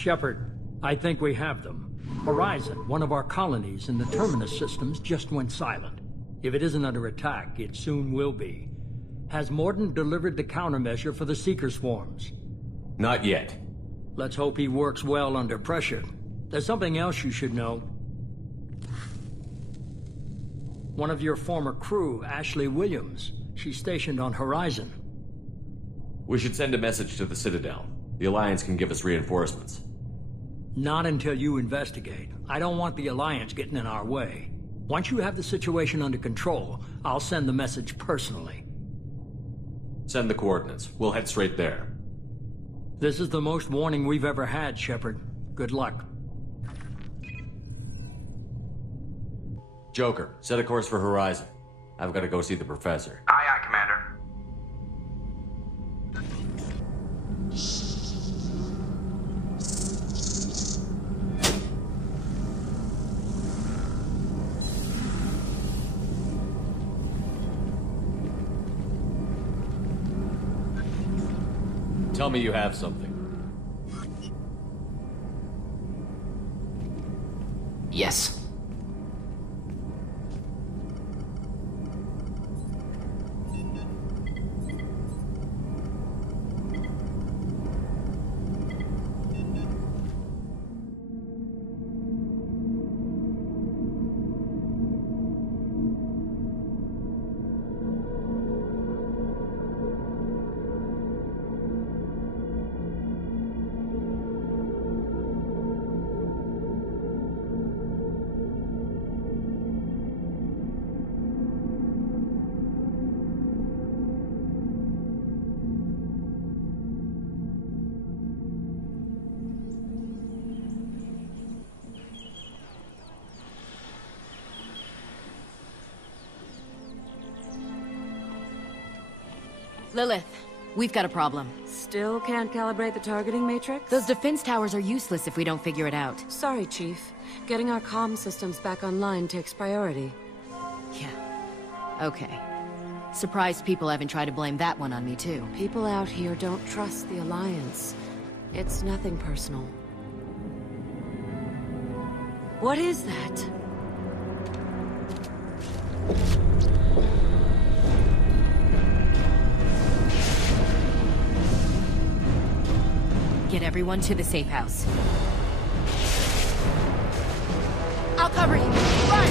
Shepard, I think we have them. Horizon, one of our colonies in the Terminus systems, just went silent. If it isn't under attack, it soon will be. Has Mordin delivered the countermeasure for the Seeker swarms? Not yet. Let's hope he works well under pressure. There's something else you should know. One of your former crew, Ashley Williams, she's stationed on Horizon. We should send a message to the Citadel. The Alliance can give us reinforcements. Not until you investigate. I don't want the Alliance getting in our way. Once you have the situation under control, I'll send the message personally. Send the coordinates. We'll head straight there. This is the most warning we've ever had, Shepard. Good luck. Joker, set a course for Horizon. I've got to go see the Professor. Aye, aye, Commander. Tell me you have something. Yes. Lilith, we've got a problem. Still can't calibrate the targeting matrix? Those defense towers are useless if we don't figure it out. Sorry, Chief. Getting our comm systems back online takes priority. Yeah. Okay. Surprised people haven't tried to blame that one on me, too. People out here don't trust the Alliance. It's nothing personal. What is that? Get everyone to the safe house. I'll cover you. Run!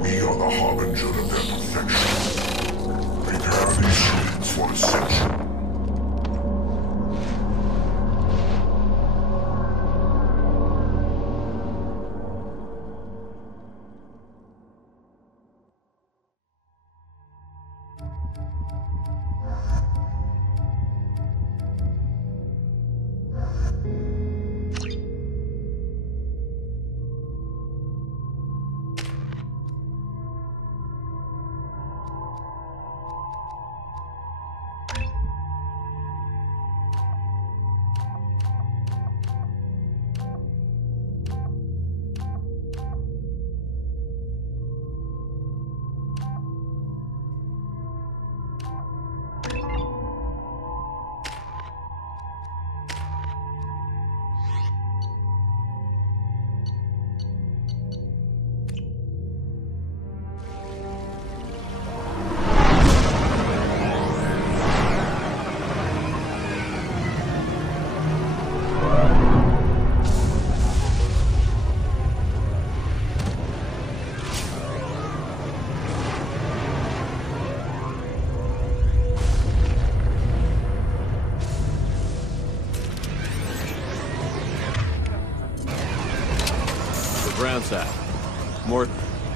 We are the harbinger of their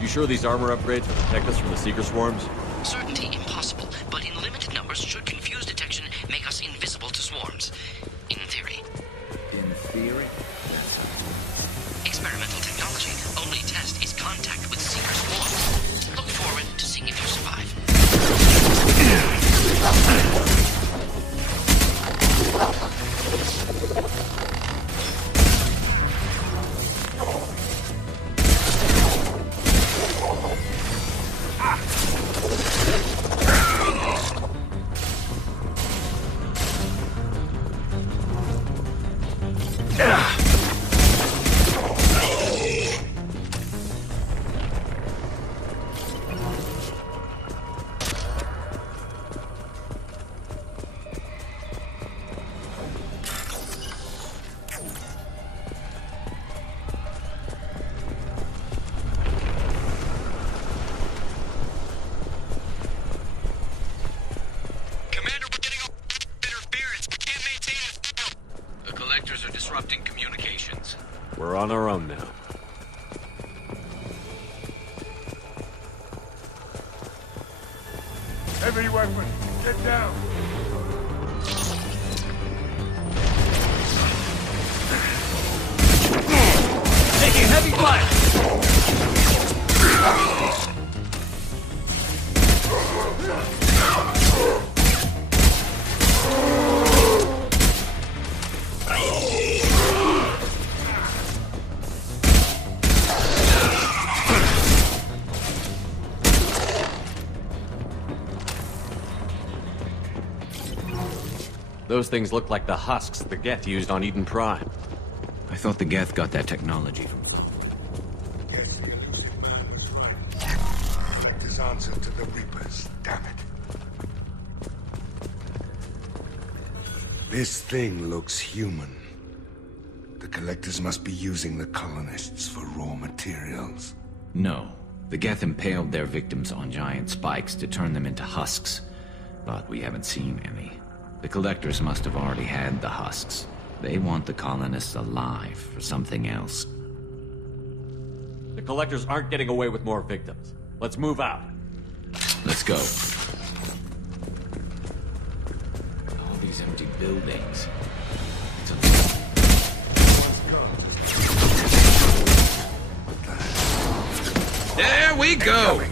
You sure these armor upgrades will protect us from the Seeker swarms? Certainty impossible, but in limited numbers should confuse detection make us invisible to swarms. In theory. In theory? Experimental technology. Only test is contact with Seeker swarms. Look forward to seeing if you survive. Disrupting communications. We're on our own now. Heavy weapon, get down! Taking heavy fire! Those things look like the husks the Geth used on Eden Prime. I thought the Geth got that technology from... Yes, the elusive man was right. Collect his answer to the Reapers, damn it. This thing looks human. The Collectors must be using the colonists for raw materials. No. The Geth impaled their victims on giant spikes to turn them into husks. But we haven't seen any. The Collectors must have already had the husks. They want the colonists alive for something else. The Collectors aren't getting away with more victims. Let's move out. Let's go. All these empty buildings. There we go!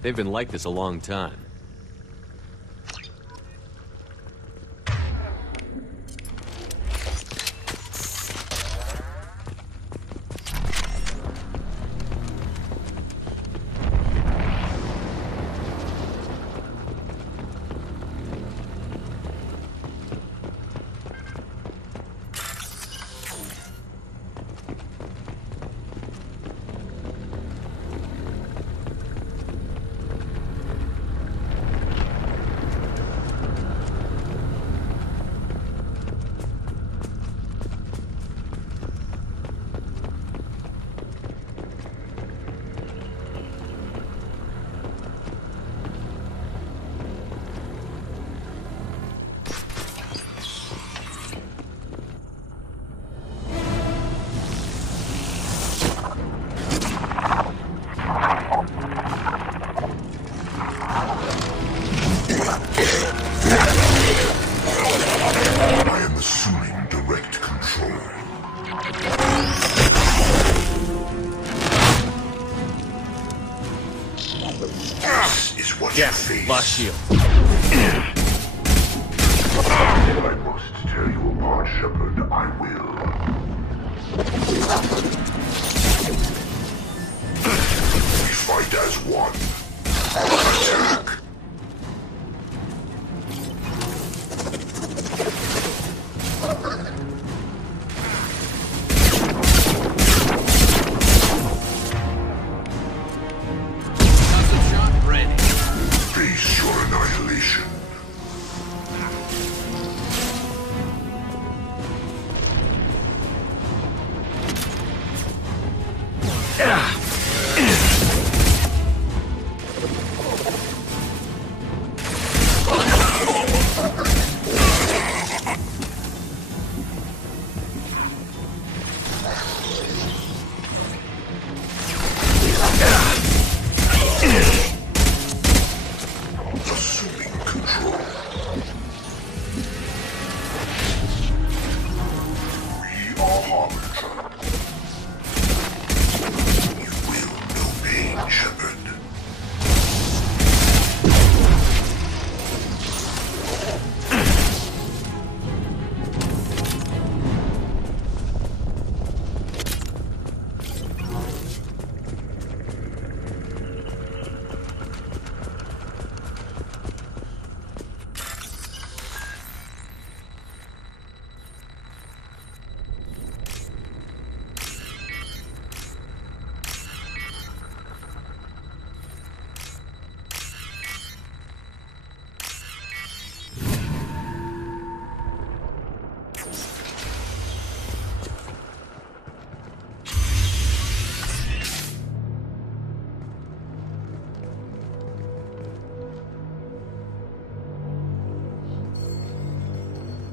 They've been like this a long time. This is what you face. Lost shield. If I must tear you apart, Shepard, I will. We fight as one. Attack. Face your annihilation. Assuming control. We are Harbinger. You will know pain, Shepard.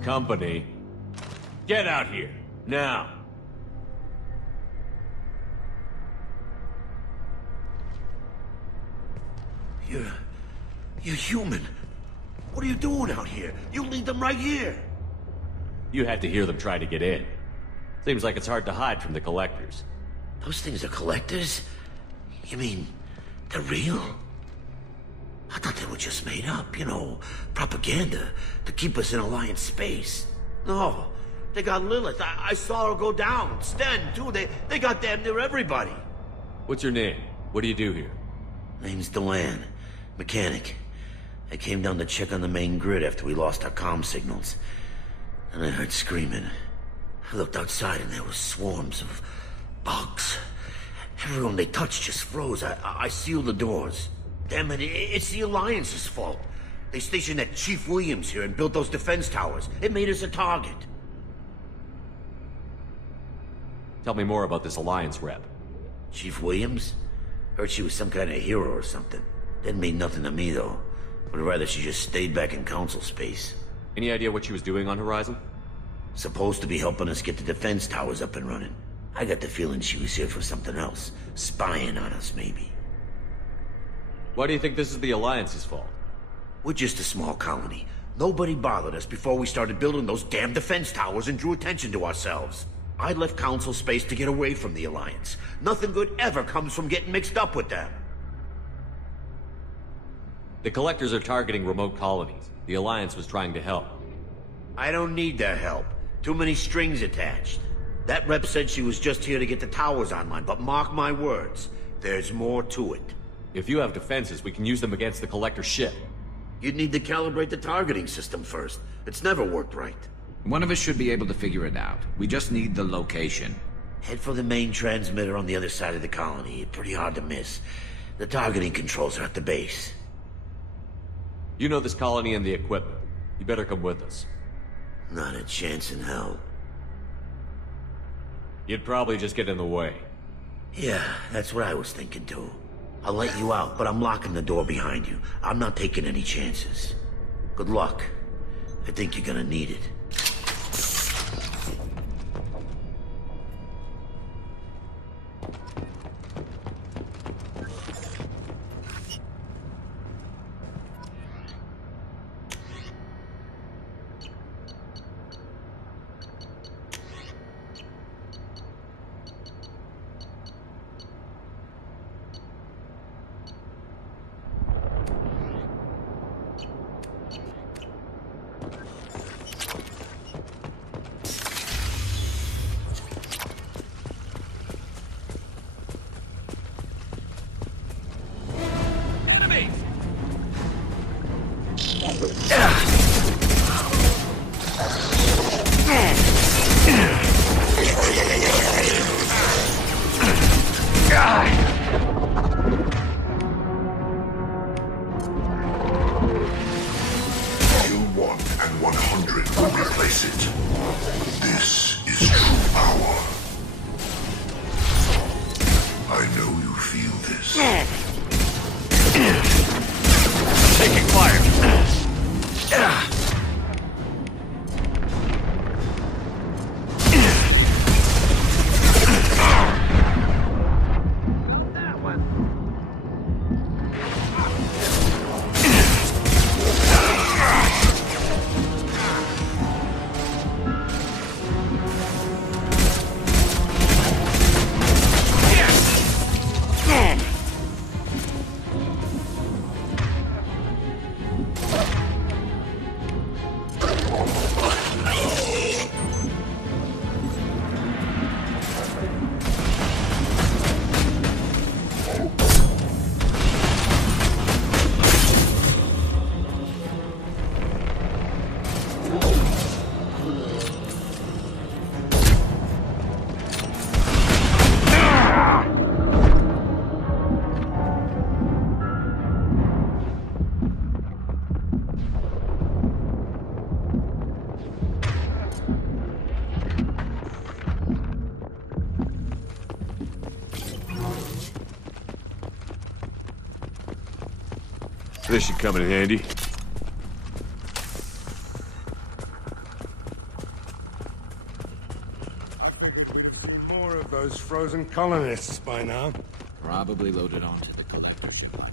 Company. Get out here. Now. You're human. What are you doing out here? You leave them right here. You had to hear them try to get in. Seems like it's hard to hide from the collectors. Those things are collectors? You mean, they're real? I thought they were just made up, you know, propaganda to keep us in Alliance space. No, they got Lilith. I saw her go down. Sten, too. They got damn near everybody. What's your name? What do you do here? Name's Delan. Mechanic. I came down to check on the main grid after we lost our comm signals. And I heard screaming. I looked outside and there were swarms of bugs. Everyone they touched just froze. I sealed the doors. Damn it, it's the Alliance's fault. They stationed that Chief Williams here and built those defense towers. It made us a target. Tell me more about this Alliance rep. Chief Williams? Heard she was some kind of hero or something. Didn't mean nothing to me, though. Would rather she just stayed back in Council space. Any idea what she was doing on Horizon? Supposed to be helping us get the defense towers up and running. I got the feeling she was here for something else. Spying on us, maybe. Why do you think this is the Alliance's fault? We're just a small colony. Nobody bothered us before we started building those damn defense towers and drew attention to ourselves. I left Council space to get away from the Alliance. Nothing good ever comes from getting mixed up with them. The Collectors are targeting remote colonies. The Alliance was trying to help. I don't need their help. Too many strings attached. That rep said she was just here to get the towers online, but mark my words, there's more to it. If you have defenses, we can use them against the Collector ship. You'd need to calibrate the targeting system first. It's never worked right. One of us should be able to figure it out. We just need the location. Head for the main transmitter on the other side of the colony. Pretty hard to miss. The targeting controls are at the base. You know this colony and the equipment. You better come with us. Not a chance in hell. You'd probably just get in the way. Yeah, that's what I was thinking too. I'll let you out, but I'm locking the door behind you. I'm not taking any chances. Good luck. I think you're gonna need it. This should come in handy. More of those frozen colonists by now. Probably loaded onto the collector ship by now.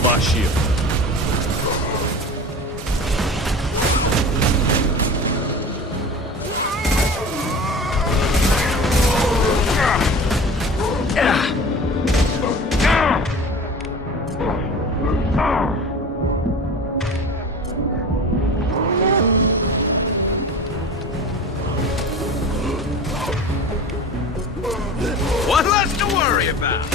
My shield. What less to worry about?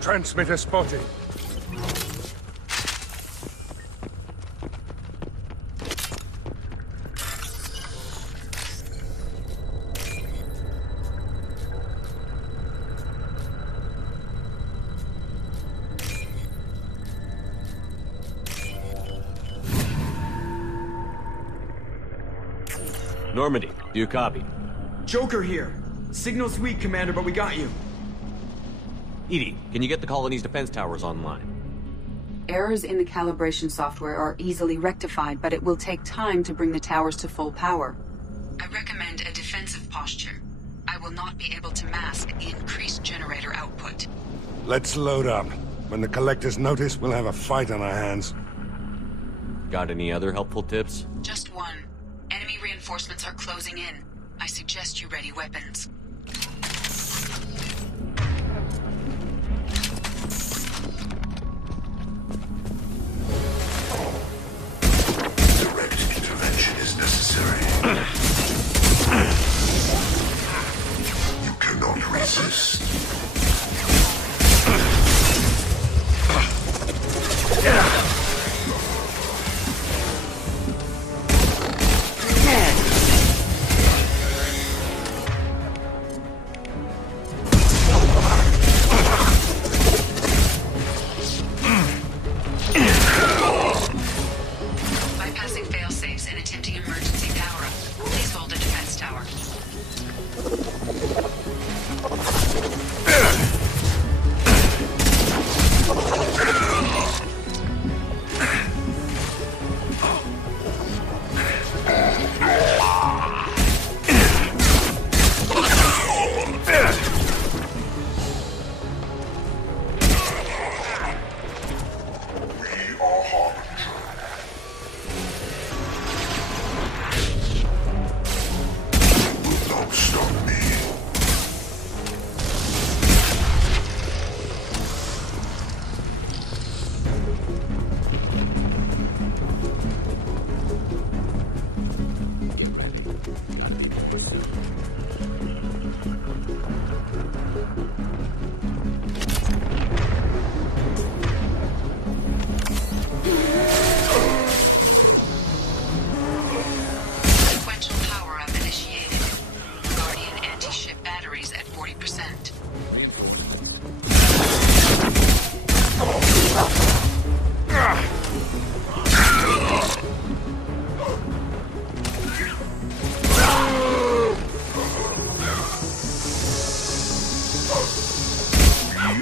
Transmitter spotted. Normandy, do you copy? Joker here. Signal's weak, Commander, but we got you. EDI, can you get the colony's defense towers online? Errors in the calibration software are easily rectified, but it will take time to bring the towers to full power. I recommend a defensive posture. I will not be able to mask the increased generator output. Let's load up. When the Collectors notice, we'll have a fight on our hands. Got any other helpful tips? Just one. Enemy reinforcements are closing in. I suggest you ready weapons. Direct intervention is necessary. You cannot resist.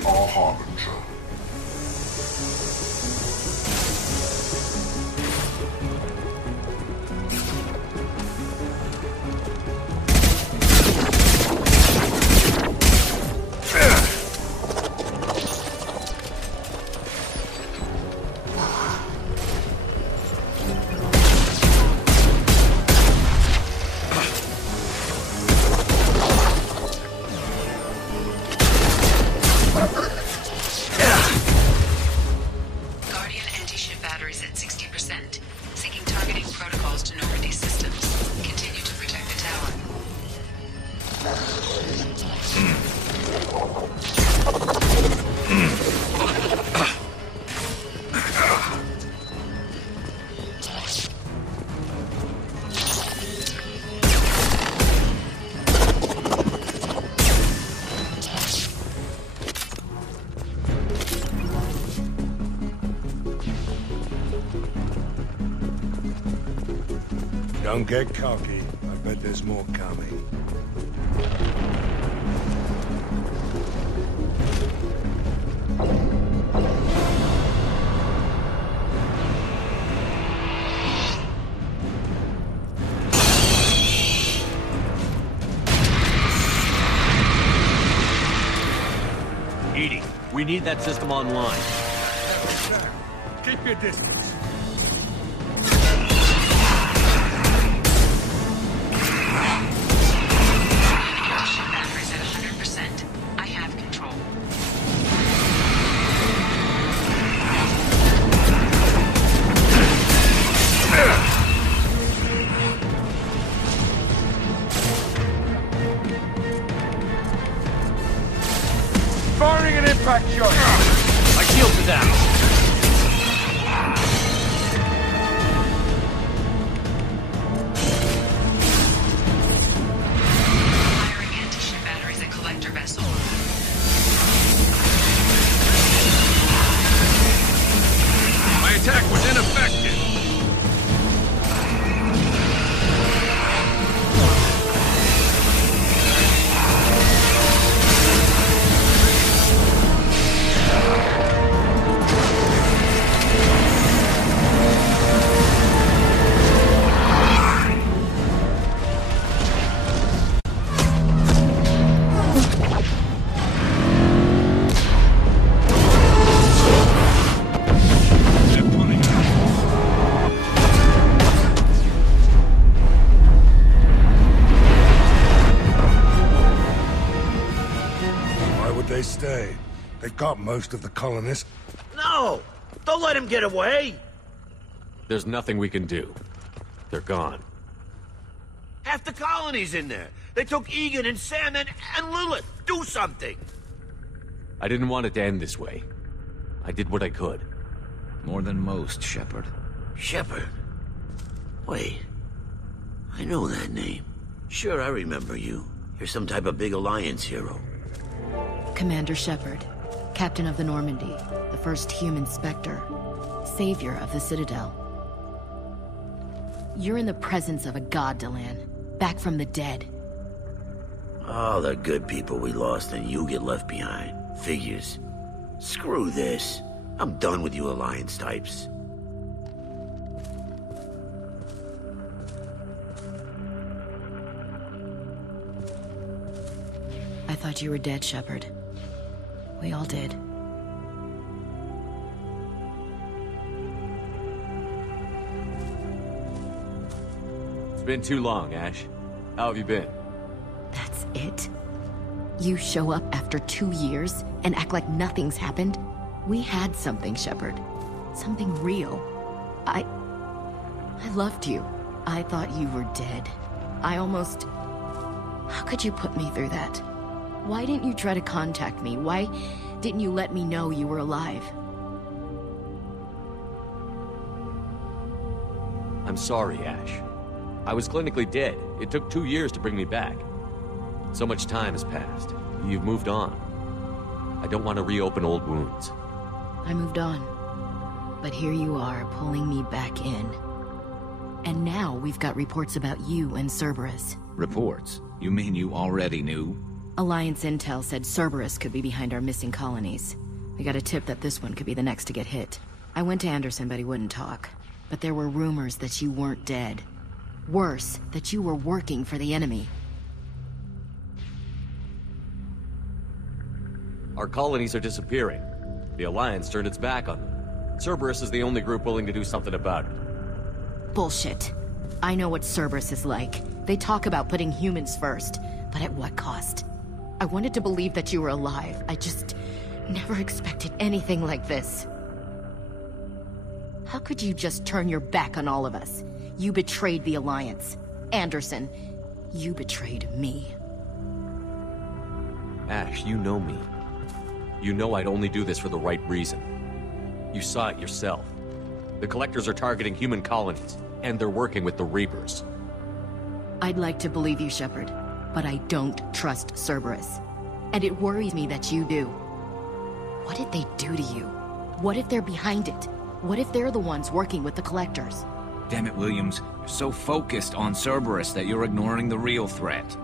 are Harbinger. Don't get cocky. I bet there's more coming. EDI, we need that system online. Keep your distance. Firing an impact shot! My shields are down! Firing anti-ship batteries at collector vessel. My attack was ineffective! They stay. They've got most of the colonists. No! Don't let him get away! There's nothing we can do. They're gone. Half the colony's in there. They took Egan and Sam and Lilith. Do something! I didn't want it to end this way. I did what I could. More than most, Shepard. Shepard? Wait. I know that name. Sure, I remember you. You're some type of big Alliance hero. Commander Shepard, Captain of the Normandy, the first human Spectre, savior of the Citadel. You're in the presence of a god, Delan, back from the dead. All the good people we lost and you get left behind. Figures. Screw this. I'm done with you Alliance types. I thought you were dead, Shepard. We all did. It's been too long, Ash. How have you been? That's it? You show up after 2 years and act like nothing's happened? We had something, Shepard. Something real. I loved you. I thought you were dead. I almost... How could you put me through that? Why didn't you try to contact me? Why didn't you let me know you were alive? I'm sorry, Ash. I was clinically dead. It took 2 years to bring me back. So much time has passed. You've moved on. I don't want to reopen old wounds. I moved on. But here you are, pulling me back in. And now we've got reports about you and Cerberus. Reports? You mean you already knew? Alliance intel said Cerberus could be behind our missing colonies. We got a tip that this one could be the next to get hit. I went to Anderson, but he wouldn't talk. But there were rumors that you weren't dead. Worse, that you were working for the enemy. Our colonies are disappearing. The Alliance turned its back on them. Cerberus is the only group willing to do something about it. Bullshit. I know what Cerberus is like. They talk about putting humans first, but at what cost? I wanted to believe that you were alive. I just never expected anything like this. How could you just turn your back on all of us? You betrayed the Alliance. Anderson, you betrayed me. Ash, you know me. You know I'd only do this for the right reason. You saw it yourself. The Collectors are targeting human colonies, and they're working with the Reapers. I'd like to believe you, Shepard, but I don't trust Cerberus. And it worries me that you do. What did they do to you? What if they're behind it? What if they're the ones working with the Collectors? Damn it, Williams. You're so focused on Cerberus that you're ignoring the real threat.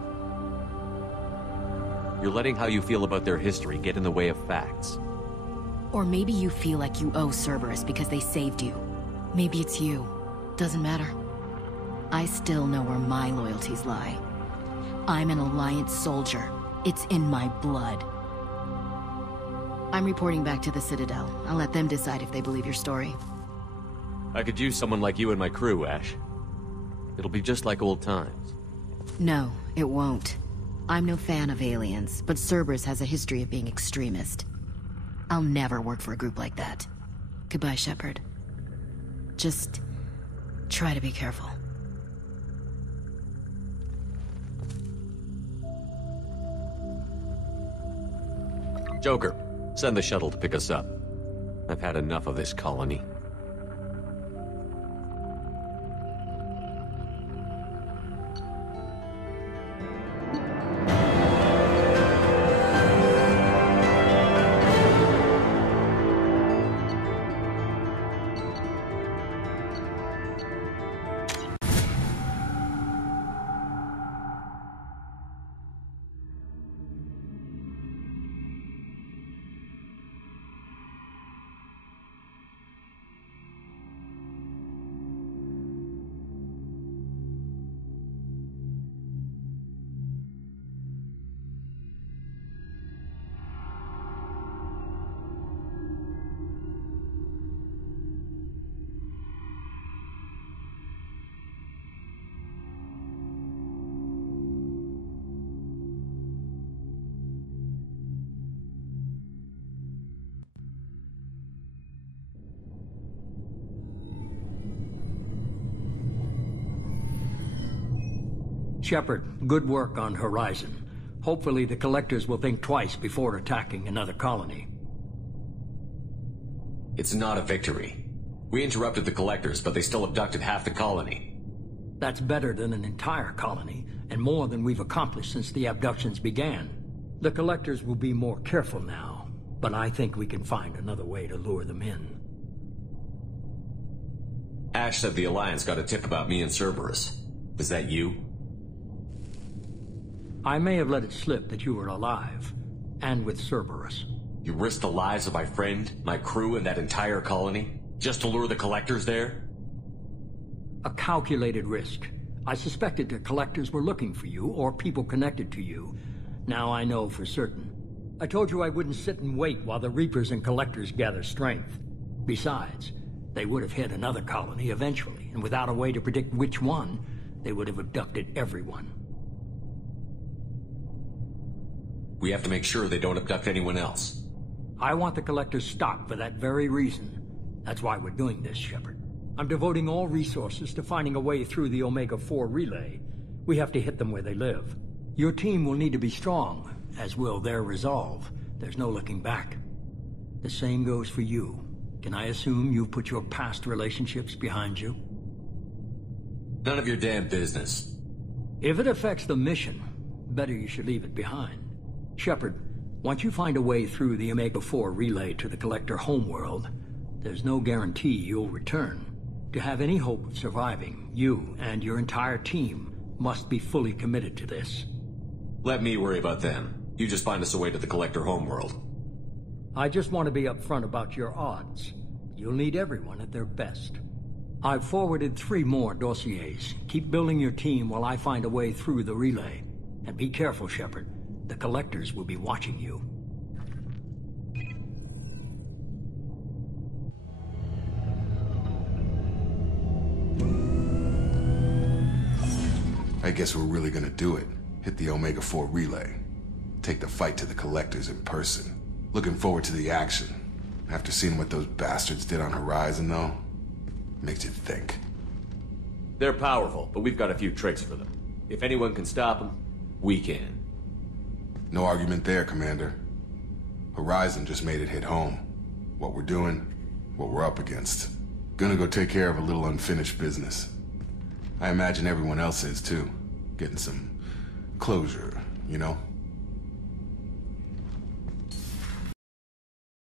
You're letting how you feel about their history get in the way of facts. Or maybe you feel like you owe Cerberus because they saved you. Maybe it's you. Doesn't matter. I still know where my loyalties lie. I'm an Alliance soldier. It's in my blood. I'm reporting back to the Citadel. I'll let them decide if they believe your story. I could use someone like you in my crew, Ash. It'll be just like old times. No, it won't. I'm no fan of aliens, but Cerberus has a history of being extremist. I'll never work for a group like that. Goodbye, Shepard. Just try to be careful. Joker, send the shuttle to pick us up. I've had enough of this colony. Shepard, good work on Horizon. Hopefully the Collectors will think twice before attacking another colony. It's not a victory. We interrupted the Collectors, but they still abducted half the colony. That's better than an entire colony, and more than we've accomplished since the abductions began. The Collectors will be more careful now, but I think we can find another way to lure them in. Ash said the Alliance got a tip about me and Cerberus. Was that you? I may have let it slip that you were alive, and with Cerberus. You risked the lives of my friend, my crew, and that entire colony, just to lure the Collectors there? A calculated risk. I suspected the Collectors were looking for you, or people connected to you. Now I know for certain. I told you I wouldn't sit and wait while the Reapers and Collectors gather strength. Besides, they would have hit another colony eventually, and without a way to predict which one, they would have abducted everyone. We have to make sure they don't abduct anyone else. I want the Collectors stopped for that very reason. That's why we're doing this, Shepard. I'm devoting all resources to finding a way through the Omega-4 relay. We have to hit them where they live. Your team will need to be strong, as will their resolve. There's no looking back. The same goes for you. Can I assume you've put your past relationships behind you? None of your damn business. If it affects the mission, better you should leave it behind. Shepard, once you find a way through the Omega-4 relay to the Collector homeworld, there's no guarantee you'll return. To have any hope of surviving, you and your entire team must be fully committed to this. Let me worry about them. You just find us a way to the Collector homeworld. I just want to be upfront about your odds. You'll need everyone at their best. I've forwarded 3 more dossiers. Keep building your team while I find a way through the relay. And be careful, Shepard. The Collectors will be watching you. I guess we're really gonna do it. Hit the Omega-4 relay. Take the fight to the Collectors in person. Looking forward to the action. After seeing what those bastards did on Horizon, though, makes you think. They're powerful, but we've got a few tricks for them. If anyone can stop them, we can. No argument there, Commander. Horizon just made it hit home. What we're doing, what we're up against. Gonna go take care of a little unfinished business. I imagine everyone else is, too. Getting some closure, you know?